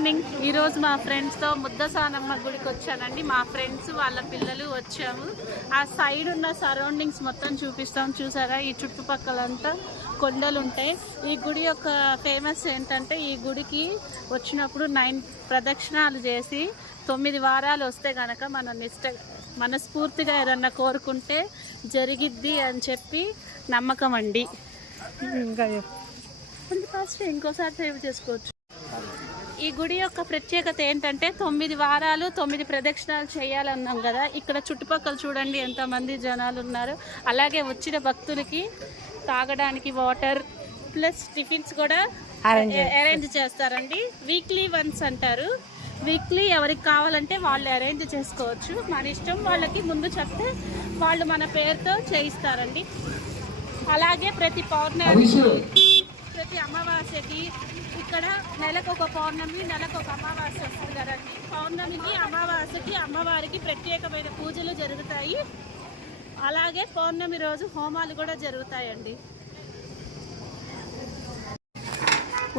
Morning. ఈరోజు మా ఫ్రెండ్స్తో ముద్దసానమ్మ గుడికి వచ్చానండి. మా ఫ్రెండ్స్ వాళ్ళ పిల్లలు వచ్చాము. ఆ సైడ్ ఉన్న సరౌండింగ్స్ మొత్తం చూపిస్తాం. చూసారా, ఈ చుట్టుపక్కలంతా కొండలు ఉంటాయి. ఈ గుడి యొక్క ఫేమస్ ఏంటంటే, ఈ గుడికి వచ్చినప్పుడు 9 ప్రదక్షిణాలు చేసి 9 వారాలు వస్తే కనుక మనస్ఫూర్తిగా ఏదన్నా కోరుకుంటే జరిగిద్ది అని చెప్పి నమ్మకం అండి. ఇంకోసారి సేవ్ చేసుకోవచ్చు. ఈ గుడి యొక్క ప్రత్యేకత ఏంటంటే 9 వారాలు 9 ప్రదక్షిణాలు చేయాలన్నాం కదా. ఇక్కడ చుట్టుపక్కల చూడండి ఎంతమంది జనాలు ఉన్నారు. అలాగే వచ్చిన భక్తులకి తాగడానికి వాటర్ ప్లస్ టిఫిన్స్ కూడా అరేంజ్ చేస్తారండి. వీక్లీ వన్స్ అంటారు. వీక్లీ ఎవరికి కావాలంటే వాళ్ళు అరేంజ్ చేసుకోవచ్చు. మన ఇష్టం. వాళ్ళకి ముందు చెప్తే వాళ్ళు మన పేరుతో చేయిస్తారండి. అలాగే ప్రతి పౌర్ణమి, ప్రతి అమావాస్యకి ఇక్కడ నెలకొక పౌర్ణమి, నెలకొక అమావాస్య వస్తుంది కదండి. పౌర్ణమికి అమావాస్యకి అమ్మవారికి ప్రత్యేకమైన పూజలు జరుగుతాయి. అలాగే పౌర్ణమి రోజు హోమాలు కూడా జరుగుతాయండి.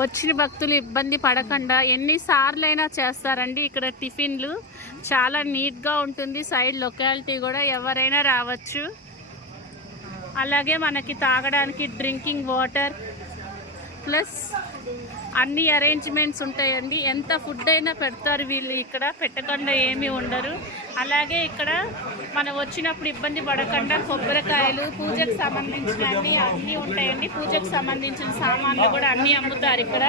వచ్చిన భక్తులు ఇబ్బంది పడకుండా ఎన్నిసార్లైనా చేస్తారండి. ఇక్కడ టిఫిన్లు చాలా నీట్గా ఉంటుంది. సైడ్ లొకాలిటీ కూడా ఎవరైనా రావచ్చు. అలాగే మనకి తాగడానికి డ్రింకింగ్ వాటర్ ప్లస్ అన్ని అరేంజ్మెంట్స్ ఉంటాయండి. ఎంత ఫుడ్ అయినా పెడతారు వీళ్ళు. ఇక్కడ పెట్టకుండా ఏమీ ఉండరు. అలాగే ఇక్కడ మనం వచ్చినప్పుడు ఇబ్బంది పడకుండా కొబ్బరికాయలు, పూజకు సంబంధించిన అన్నీ ఉంటాయండి. పూజకు సంబంధించిన సామాన్లు కూడా అన్నీ అమ్ముతారు ఇక్కడ.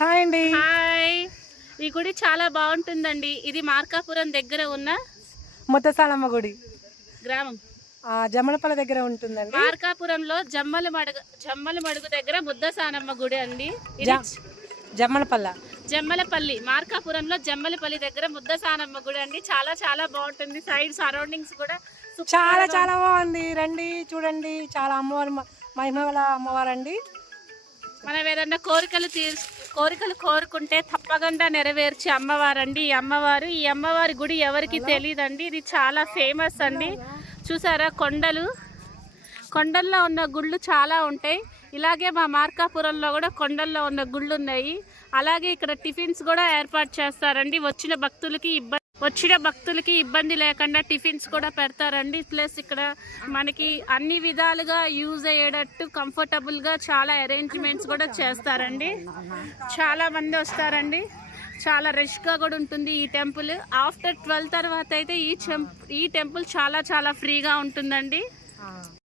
హాయ్ అండి. హాయ్. ఈ గుడి చాలా బాగుంటుందండి. ఇది మార్కాపురం దగ్గర ఉన్న ముద్దసానమ్మ గుడి గ్రామం, జమ్మలపల్లి దగ్గర ఉంటుందండి. మార్కాపురంలో జమ్మలమడుగు దగ్గర ముద్దసానమ్మ గుడి అండి. జమ్మలపల్లి మార్కాపురంలో జమ్మలపల్లి దగ్గర ముద్దసానమ్మ గుడి అండి. చాలా చాలా బాగుంటుంది. సైడ్ సరౌండింగ్స్ కూడా చాలా బాగుంది. రండి చూడండి. చాలా అమ్మవారి మహిమగల అమ్మవారు అండి. మనం ఏదన్నా కోరికలు కోరుకుంటే తప్పకుండా నెరవేర్చే అమ్మవారండి ఈ అమ్మవారు. ఈ అమ్మవారి గుడి ఎవరికి తెలియదండి. ఇది చాలా ఫేమస్ అండి. చూసారా, కొండల్లో ఉన్న గుళ్ళు చాలా ఉంటాయి. ఇలాగే మా మార్కాపురంలో కూడా కొండల్లో ఉన్న గుళ్ళు ఉన్నాయి. అలాగే ఇక్కడ టిఫిన్స్ కూడా ఏర్పాటు చేస్తారండి. వచ్చిన భక్తులకి ఇబ్బంది లేకుండా టిఫిన్స్ కూడా పెడతారండి. ప్లస్ ఇక్కడ మనకి అన్ని విధాలుగా యూజ్ అయ్యేటట్టు కంఫర్టబుల్గా చాలా అరేంజ్మెంట్స్ కూడా చేస్తారండి. చాలా మంది వస్తారండి. చాలా రష్గా కూడా ఉంటుంది ఈ టెంపుల్. ఆఫ్టర్ 12 తర్వాత అయితే ఈ టెంపుల్ చాలా చాలా ఫ్రీగా ఉంటుందండి.